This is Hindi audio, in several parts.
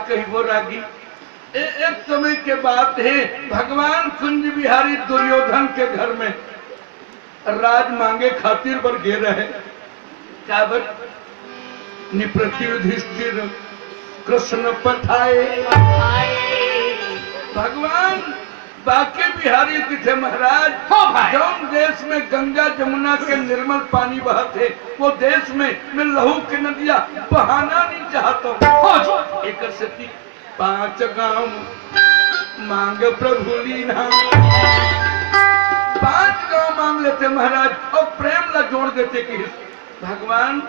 कही वो रागी। एक समय के बात है, भगवान कुंज बिहारी दुर्योधन के घर में राज मांगे खातिर पर गे रहे। काबर निप्रति युधिष्ठिर कृष्ण पठाए। भगवान बाके बिहारी की थे महाराज। जौन देश में गंगा जमुना के निर्मल पानी बहते, वो देश में मैं लहू की नदियां बहाना नहीं चाहता हूँ। एक सती 5 गांव मांग प्रभु लीना। 5 गांव मांग लेते महाराज और प्रेम ला जोड़ देते कि भगवान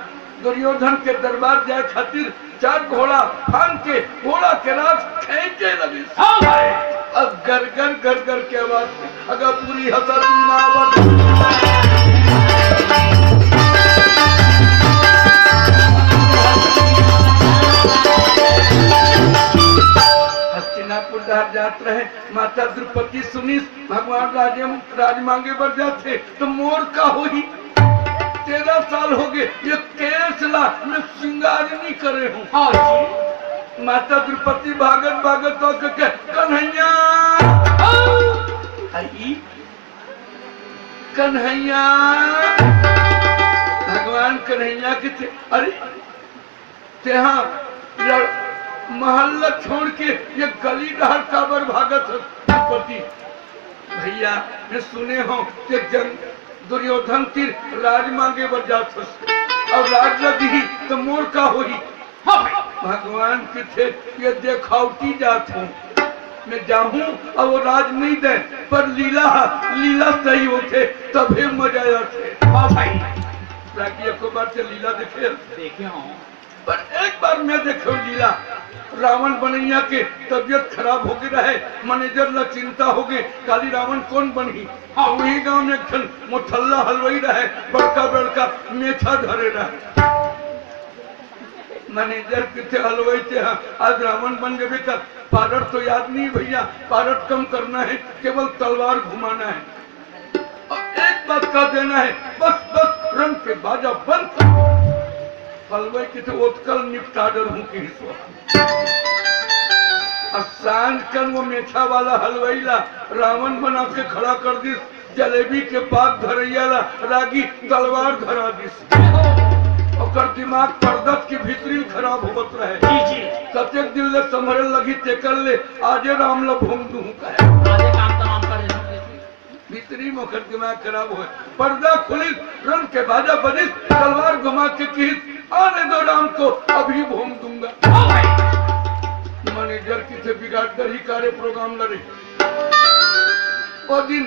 दुर्योधन के दरबार जाए खातिर 4 घोड़ा फान के घोड़ा के रात खेचे लगे। अब गर गर गर गर के आवाज अगर पूरी हसर हस्तिनापुर जात रहे। माता द्रौपदी सुनी भगवान राज मांगे पर जाते तो मोर का हुई। 13 साल हो गए ये केसला मैं श्रृंगार नहीं करे हूँ। माता द्रौपदी भागत भागत तो कन्हैया आई कन्हैया। भगवान कन्हैया के थे। अरे तेहा महल्ला छोड़ के ये गली डहर काबर भागत द्रौपदी। भैया मैं सुने हो कि दुर्योधन तीर राज मांगे बर जात और राज लगी तो मोर का हुई। भगवान के थे ये देखावटी जात हूँ मैं जाऊं और वो राज नहीं दे पर लीला सही होते तभी मजा आते। भाई को बार से लीला देखे हूँ पर एक बार मैं देखो लीला। रावण बनैया के तबियत खराब हो गई रहे, मैनेजर ला चिंता हो गई काली रावण कौन बनी। वही गांव में एक मोथल्ला हलवाई रहे, बड़का बड़का मेछा धरे रहे। मैनेजर किथे हलवाई थे आज रावण बन गए। बेटा पारट तो याद नहीं भैया, पारट कम करना है, केवल तलवार घुमाना है और एक बात का देना है, बस बस रंग के बाजा बंद कर। हलवाई किथे उत्कल निपटाडर हूँ कि सांझ कर वो मेछा वाला हलवाई ला रावण बना के खड़ा कर दी। जलेबी के पाक धरैया ला रागी तलवार धरा दी। और दिमाग पर्दत की भीतरी खराब होत रहे। सत्यक दिल ले संभरे लगी तेकर ले आजे राम ला भूम दूं का आजे काम तमाम करे भीतरी मोकर दिमाग खराब हो। पर्दा खुली रंग के बाजा बनी तलवार घुमा के की आने दो राम को अभी भूम दूंगा। मैनेजर किसे बिगाड़ कर ही कार्य प्रोग्राम लड़े। वो दिन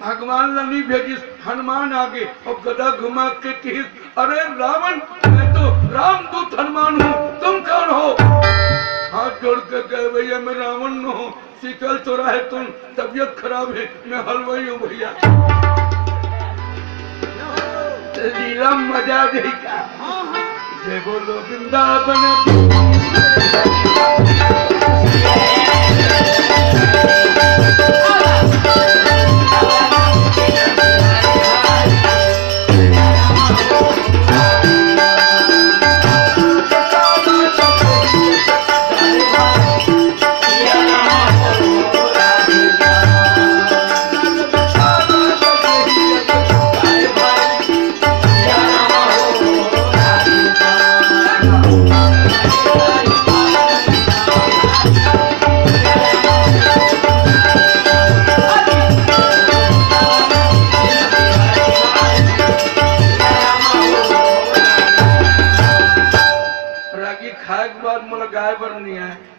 भगवान नहीं भेजी, हनुमान आगे और गदा घुमा के की अरे रावण मैं तो रामदूत हनुमान हूँ, तुम कौन हो। हाथ जोड़ कर गए भैया मैं रावण न हूँ, शीतल चौराहे तुम, तबियत खराब है मैं हलवाई हूँ भैया। लीला मजा देगा जय बोलो वृंदावन।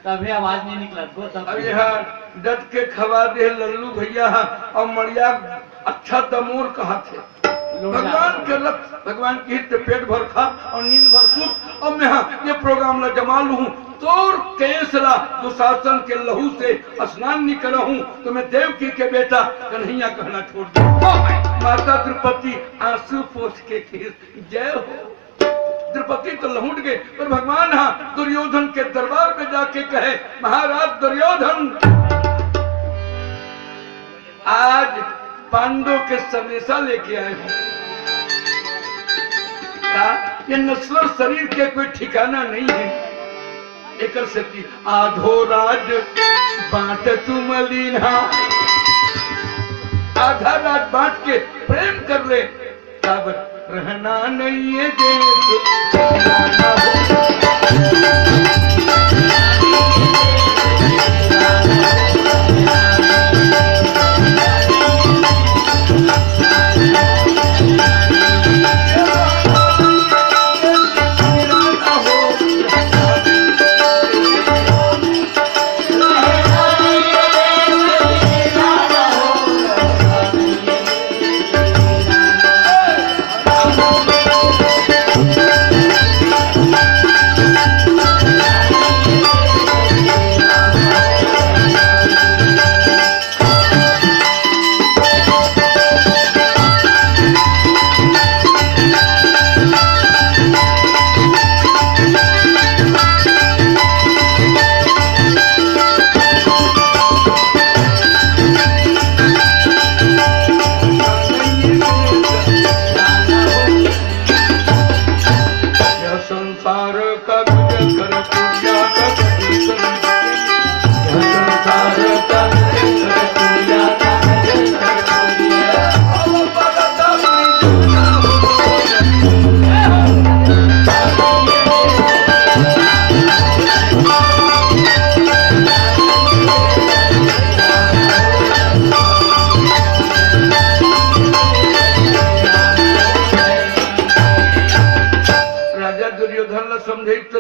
तभी आवाज नहीं निकला अब यहाँ डट के खवा दे लल्लू भैया और मरिया अच्छा दमोर कहा थे। भगवान के रथ भगवान की हित पेट भर खा और नींद भर सूत। और मैं ये प्रोग्राम ला जमा लूँ तोर केसला दुशासन के लहू से स्नान नहीं करा हूँ तो मैं देवकी के बेटा कन्हैया कहना छोड़ दूँ। माता द्रौपदी आंसू पोछ के जय हो। द्रौपदी तो लौट गए पर भगवान दुर्योधन के दरबार में जाके कहे महाराज दुर्योधन आज पांडवों के संदेशा लेके आए हो। क्या ये नस्ल शरीर के कोई ठिकाना नहीं है। एकर सेती आधो राज बांट तुम लीना, आधा राज बांट के प्रेम कर ले, तब रहना नहीं है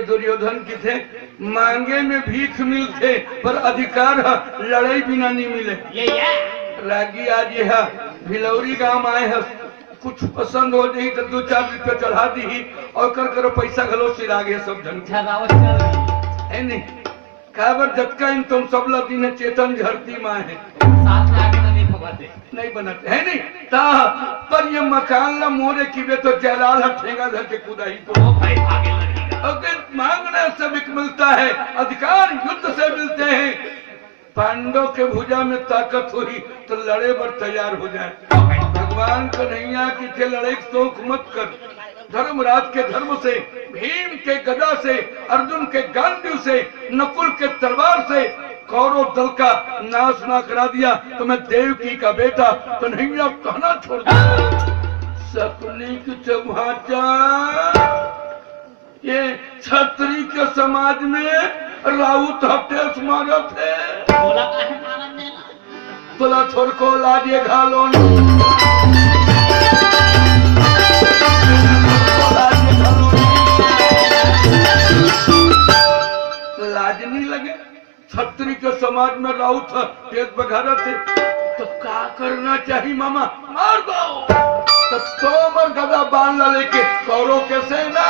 दुर्योधन की थे मांगे में भीख मिलते पर अधिकार लड़ाई बिना नहीं मिले। रागी आज यह भिलौरी गांव आए हैं, कुछ पसंद हो जाही तो 2-4 रुपया चढ़ा दी और कर करो पैसा घलो सिर आगे सब जन है नहीं काबर जतका इन तुम सब लगी ने चेतन झरती माँ है नहीं बनाते है नहीं ता पर ये मकान ला मोरे की वे तो जलाल ठेंगा धर के कुदाई तो अगर मांगने से भी मिलता है, अधिकार युद्ध से मिलते हैं। पांडव के भुजा में ताकत हुई तो लड़े पर तैयार हो जाए। भगवान कन्हैया की थे लड़ाई शौक मत कर, धर्मराज के धर्म से, भीम के गदा से, अर्जुन के गांडीव से, नकुल के तलवार से कौरव दल का नाश ना करा दिया तो मैं देवकी का बेटा कन्हैया कहना छोड़ दिया। सपने की चौहाचा ये छत्री के समाज में राउत हटे मारा थे तोला थोड़ को लाजे घालो लाज नहीं लगे। छत्री के समाज में राउत तेज बघारा थे तो क्या करना चाहिए मामा मार दो तो तोमर गदा बांध लेके कौरों के सेना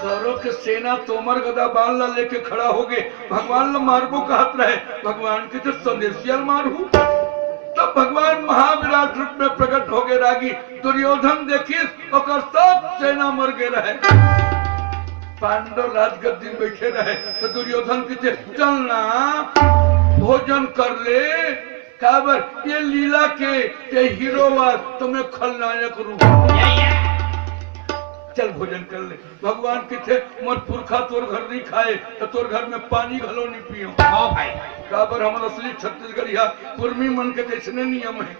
कौरों के सेना तोमर गदा बांध लेके खड़ा हो गए। भगवान ला मारबो कहत रहे, भगवान के तो संदेशियल मारू तब भगवान महाविराट रूप में प्रकट हो गए। रागी दुर्योधन देखिए और सब सेना मर गए रहे। पांडव राजगद्दी में बैठे रहे तो दुर्योधन कहते चलना भोजन कर ले, काबर ये लीला के हीरो तुम्हें खलनायक रूप चल भोजन कर ले। भगवान कहते मत पुरखा तोर घर नहीं खाए तो तोर घर में पानी घलो नहीं पियो भाई। काबर हमारा असली छत्तीसगढ़िया कुर्मी मन के जैसने नियम है,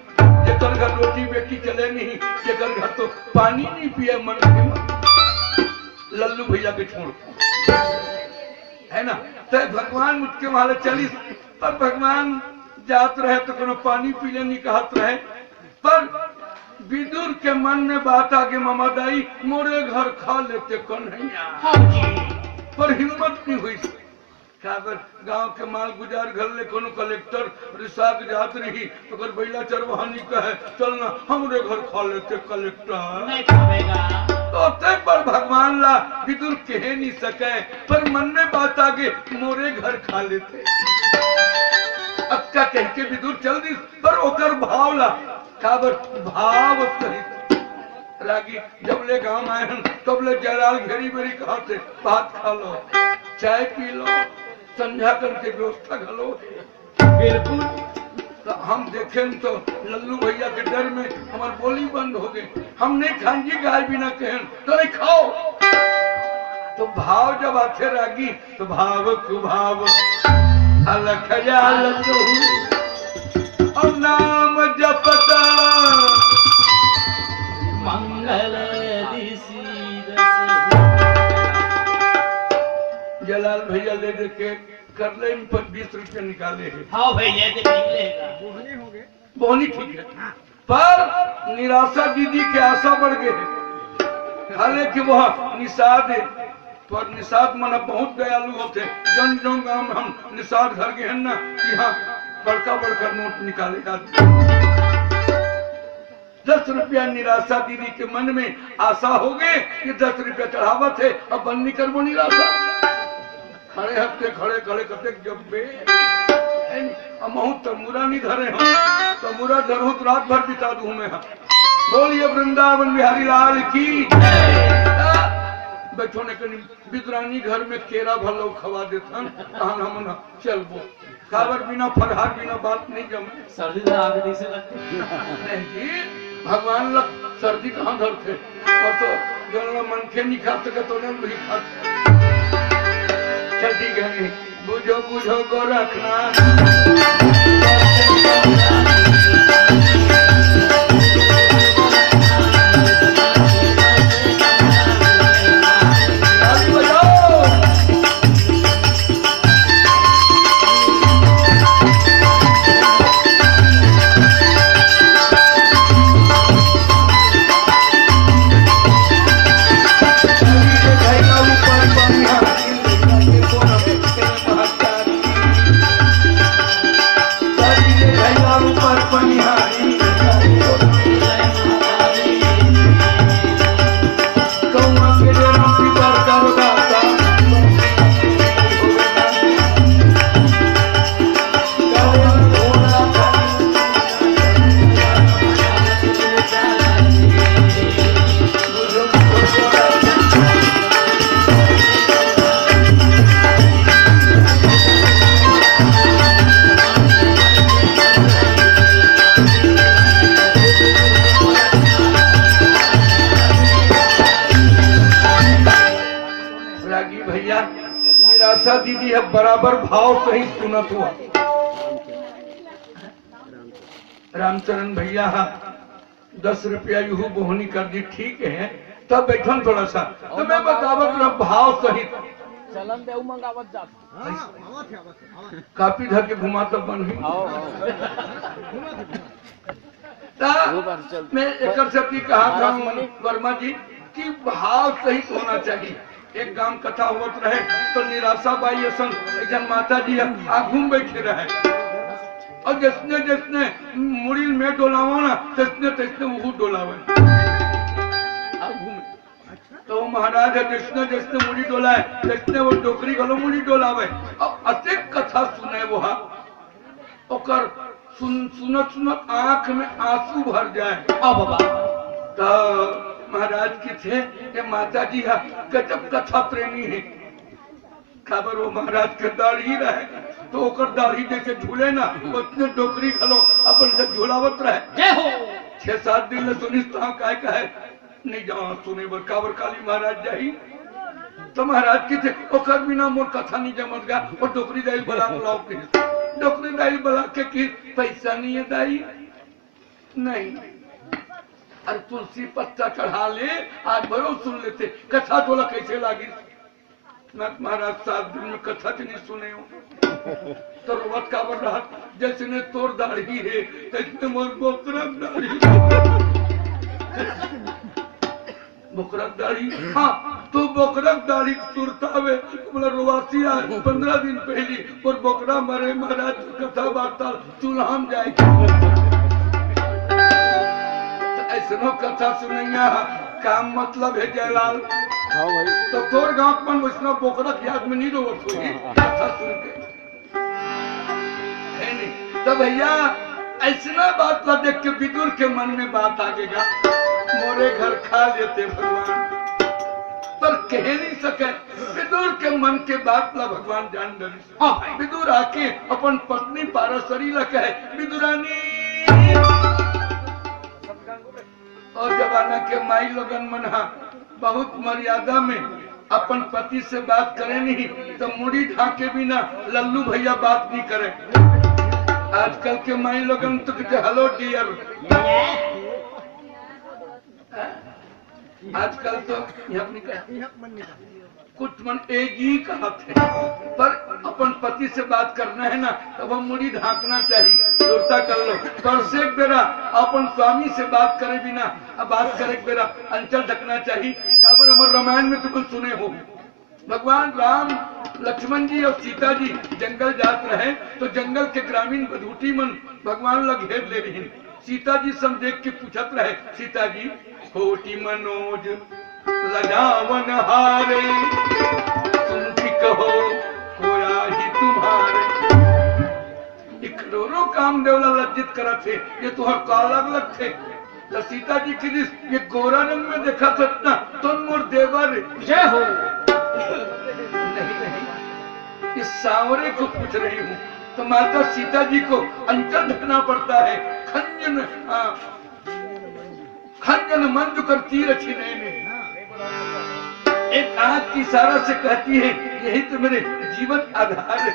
जेकर घर रोटी बेटी चले नहीं, जेकर घर तो पानी नहीं पिए मन के मन लल्लू भैया के छोड़ है ना। तो भगवान मुझके वाले चली पर भगवान जात रहे तो कोनो पानी पीले नहीं कहत रहे। पर विदुर के मन में बात आगे ममदाई मोरे घर खा लेते कन्हैया पर हिम्मत नहीं हुई। काबर गांव के माल गुजार घर ले कोनो कलेक्टर रिसाक जात रही तो कर बैला चरवाहनी कहे चलना हमरे घर खा लेते कलेक्टर नहीं खावेगा तो तक पर भगवान ला विदुर कह नहीं सके पर मन में बात आगे मोरे घर खा लेते। अक्का कह के विदुर चल दी पर ओकर भाव ला काबर भाव सहित रागी जब ले गांव आए तब ले जयलाल घेरी बेरी कहा थे बात खा लो चाय पी लो, संध्या करके व्यवस्था घलो। बिल्कुल। तो हम देखें तो लल्लू भैया के डर में हमार बोली बंद हो गई। हम नहीं खाएंगे गाय बिना कहें तो नहीं खाओ। तो भाव जब आते रागी तो भाव कुभाव अलख जाल और नाम जपता मंगल दिसी जलाल भैया ले दे के कर ले इन पर 20 रुपये निकाले हैं। हाँ भैया तो निकलेगा। बोनी ठीक है, पर निराशा दीदी के आशा बढ़ गए है। हालांकि वह निषाद है, पर निषाद मना बहुत दयालु होते। जन जन गांव में हम निषाद घर के हैं ना कि हाँ बड़का बड़का नोट निकाले जाते। 10 रुपया निराशा दीदी के मन में आशा हो गए कि 10 रुपया चढ़ावत है, अब बंद कर वो निराशा। खड़े हफ्ते खड़े खड़े करते जब बे तमुरा नहीं धरे हम तमुरा धरू तो रात भर बिता दू मैं। बोलिए वृंदावन बिहारी लाल की। बैठो ने कहीं बिदरानी घर में केरा भलो खवा देथन हम चल वो खावर बिना फरहार बिना बात नहीं जमे। सर्दी तो आगे से लगती नहीं भगवान लग सर्दी कहाँ धरते और तो जो मन के नहीं खा सके तो नहीं खा। चल ठीक है, बुझो बुझो को रखना। निराशा दीदी है बराबर भाव सही सुनत हुआ। रामचरण भैया 10 रुपया यूं बोहनी कर दी ठीक है, तब बैठन थोड़ा सा तो मैं बतावत रहा भाव सही चलन देऊ मंगावत जा काफी धर के घुमा तो बन ही मैं एक शब्द कहा था वर्मा जी कि भाव सही होना चाहिए। एक गांव कथा होत रहे तो निराशा बाई असन माता जी घूम बैठे रहे और जिसने जिसने मुड़ी में डोलावा ना तिसने तिसने वो डोलावे तो महाराज जिसने जिसने मुड़ी डोलाए तिसने वो डोकरी गलो मुड़ी डोलावे। अब अतिक कथा सुने वो ओकर सुनत सुनत आंख में आंसू भर जाए। बाबा तो महाराज की थे कि माता जी गजब कथा प्रेमी है। खबर वो महाराज के दाढ़ी रहे तो ओकर दाढ़ी जैसे झूले ना उसने डोकरी खलो अपन से झूलावत रहे। 6-7 दिन में सुनी काय कहे नहीं जाओ सुने बर काबर काली महाराज जाही तो महाराज की थे ओकर बिना मोर कथा नहीं जमत गा और डोकरी दाई बला बुलाओ के डोकरी दाई बला के की पैसा नहीं है दाई नहीं अरे तुलसी पत्ता चढ़ा ले आज भरो सुन लेते कथा तोला कैसे लागी। महाराज 7 दिन में कथा तो नहीं सुने हो तो रोवत काबर रहा जैसे ने तोर दाढ़ी है तैसे मोर बोकरक दाढ़ी बोकरक दाढ़ी। हाँ तो बोकरक दाढ़ी सुरतावे बोला रोवासी आज 15 दिन पहली और बोकरा मरे महाराज कथा वार्ता चूल्हाम जाए ऐसनो कथा सुनैया काम मतलब है जयलाल। हाँ भाई तो तोर गांव में वैष्णव बोकरक याद में नहीं रोवत होगी कथा सुन के है नहीं। तो भैया ऐसा बात ला देख के विदुर के मन में बात आगेगा मोरे घर खा लेते भगवान पर कह नहीं सके। विदुर के मन के बात ला भगवान जान डरी। विदुर आके अपन पत्नी पाराशरी ला कहे, विदुरानी और जमाना के माई लोगन मना बहुत मर्यादा में अपन पति से बात करे नहीं तो मुड़ी ढाके बिना लल्लू भैया बात नहीं करे। आजकल के माई लोगन तो कहते हेलो डियर। आजकल तो कुछ मन एक ही कहा थे, पर अपन पति से बात करना है ना तब हम मुड़ी ढाकना चाहिए। सुरता कर लो पर से बेरा अपन स्वामी से बात करे बिना बात करे बेरा अंचल ढकना चाहिए। काबर हमारे रामायण में तुम सुने हो, भगवान राम लक्ष्मण जी और सीता जी जंगल जात रहे तो जंगल के ग्रामीण बधूटी मन भगवान लग घेर ले रही। सीता जी सम देख के पूछत रहे, सीता जी खोटी मनोज लजावन हारे तुम भी कहो कोया ही तुम्हारे। करोड़ों काम देवला लज्जित करा थे, ये तो हर कालग लग थे। तो सीता जी की ये गोरा रंग में देखा सतना तो मोर देवर जय हो। नहीं नहीं, इस सांवरे को पूछ रही हूँ। तो माता सीता जी को अंचल ढकना पड़ता है। खंजन मंजू कर तीर छिने में एक आंख की इशारा से कहती है यही तो मेरे जीवन आधार है।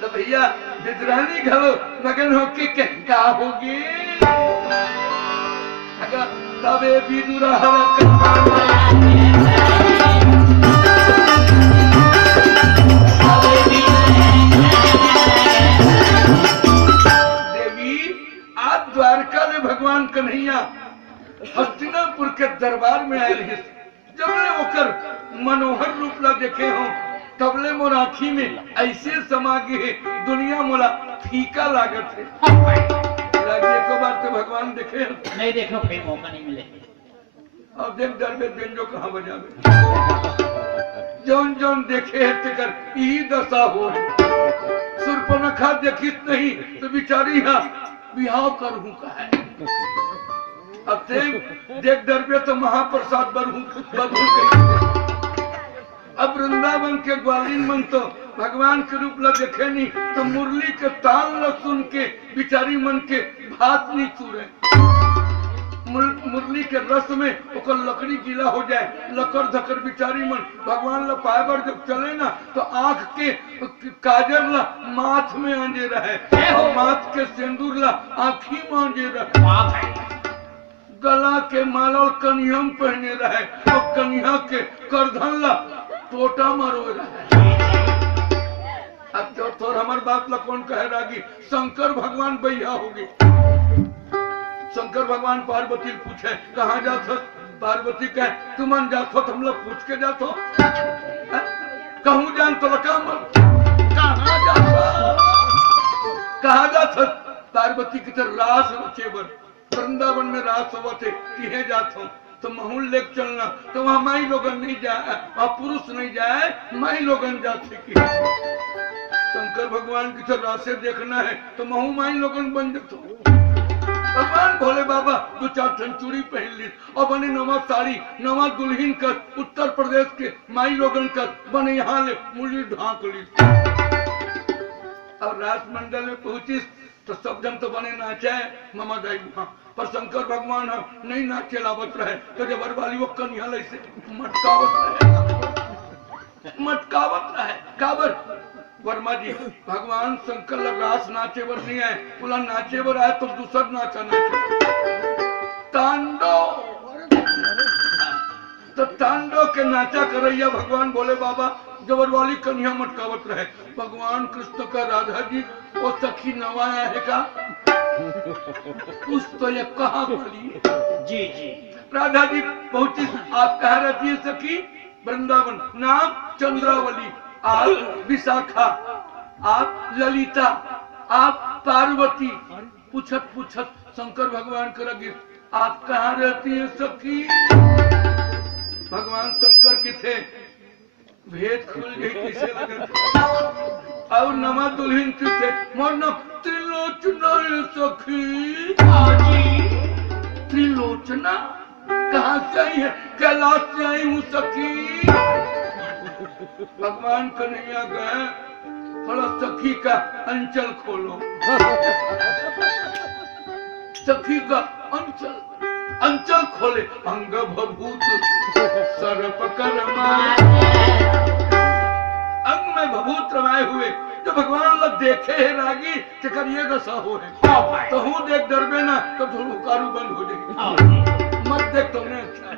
तो भैया विद्रानी घरो मगन होके क्या होगी तबे विदुरा द्वारका में भगवान कन्हैया हस्तिनापुर के दरबार में आए रहे। जब ओकर मनोहर रूप ला देखे हो तबले मोर आँखी में ऐसे समा गए दुनिया मोला फीका लागत है। को बार तो भगवान देखे नहीं, देखो फिर मौका नहीं मिले। अब देख डर में बेंजो कहाँ बजावे जौन जौन देखे है तेकर यही दशा हो। सुरपनखा देखित नहीं तो बिचारी हा बिहाव करूं का है। अब देख डरबे तो महाप्रसाद बधू। अब वृंदावन के ग्वालिन मन तो भगवान के रूप ला देखे नहीं तो मुरली के ताल ला सुन के बिचारी मन के भात नहीं चूरे। मुरली के रस में ओकर लकड़ी गीला हो जाए, लकर धकर बिचारी मन भगवान ला पायबर जब चले ना तो आंख के काजर ला माथ में आंजे रहे और माथ के सिंदूर ला आँखी मांजे रहे। गला के माला कनियम पहने रहे और कन्या के करधन ला टोटा मरो रहे। अब तो थोड़ा हमार बात ला कौन कहे रागी शंकर भगवान बैया होगी। शंकर भगवान पार्वती पूछे कहाँ जात हो? पार्वती कहे तुम जात हो हम लोग पूछ के जात हो। कहूँ जान तो कहाँ जात हो? पार्वती की तरह रास रचेबर वृंदावन में रास हुआ थे किहे जात हो तो महूल लेक चलना तो वहाँ माई लोगन नहीं जाए, वहाँ पुरुष नहीं जाए, माई लोगन जाते की। शंकर भगवान की तरह रासे देखना है तो महू माई लोगन बन जाते। भगवान भोले बाबा दो चार चूड़ी पहन ली और बने नवा साड़ी नवा दुल्हन कर उत्तर प्रदेश के माई लोगन कर बने यहाँ ले मुरली ढांक ली। अब राजमंडल में पहुंची तो सब जन तो बने नाचे मामा दाई वहां पर शंकर भगवान नहीं नाचे लावत रहे तो जब वाली वो कन्या से मटकावत रहे काबर वर्मा जी भगवान शंकर रास नाचे बर नहीं आए बोला नाचे बर आए तो दूसर नाचा नाचे तांडो तो तांडो के नाचा करैया भगवान बोले बाबा जबरवाली कन्या मटकावत रहे। भगवान कृष्ण का राधा जी वो सखी नवाया है का उस तो ये कहाँ बोली जी जी राधा जी पहुंची। आप कहा रहती है सखी वृंदावन नाम चंद्रावली, आप विशाखा, आप ललिता, आप पार्वती। पूछत पूछत शंकर भगवान कर आप कहाँ रहती है सखी? भगवान शंकर के थे भेद खुल गई किसे लगा और नमा दुल्हन थे मोर नाम त्रिलोचना सखी। त्रिलोचना कहाँ से आई है? कैलाश से आई हूँ सखी। भगवान कन्हैया गए, थोड़ा सखी का अंचल खोलो। सखी का अंचल अंचल खोले, अंग भभूत सर्प करमा, अंग में भभूत रमाए हुए जो भगवान लोग देखे है रागी तेकर ये दशा हो है। तो हूँ देख डरबे ना तो थोड़ा कारू बंद हो जाएगी। मत देख तुमने अच्छा है।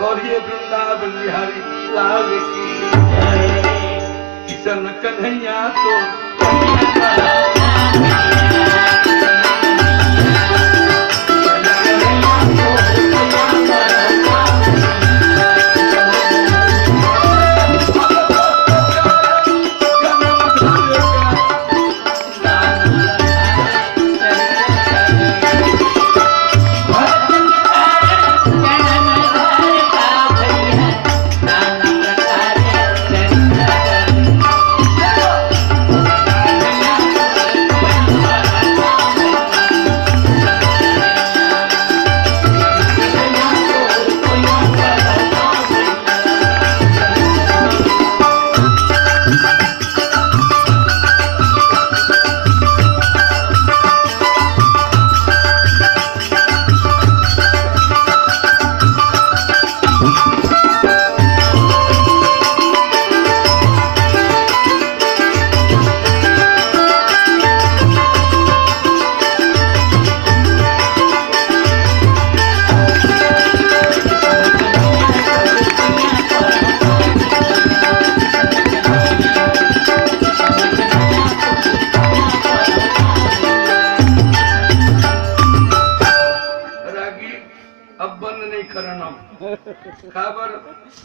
गौरी वृंदावन बिहारी लाल की किशन कन्हैया तो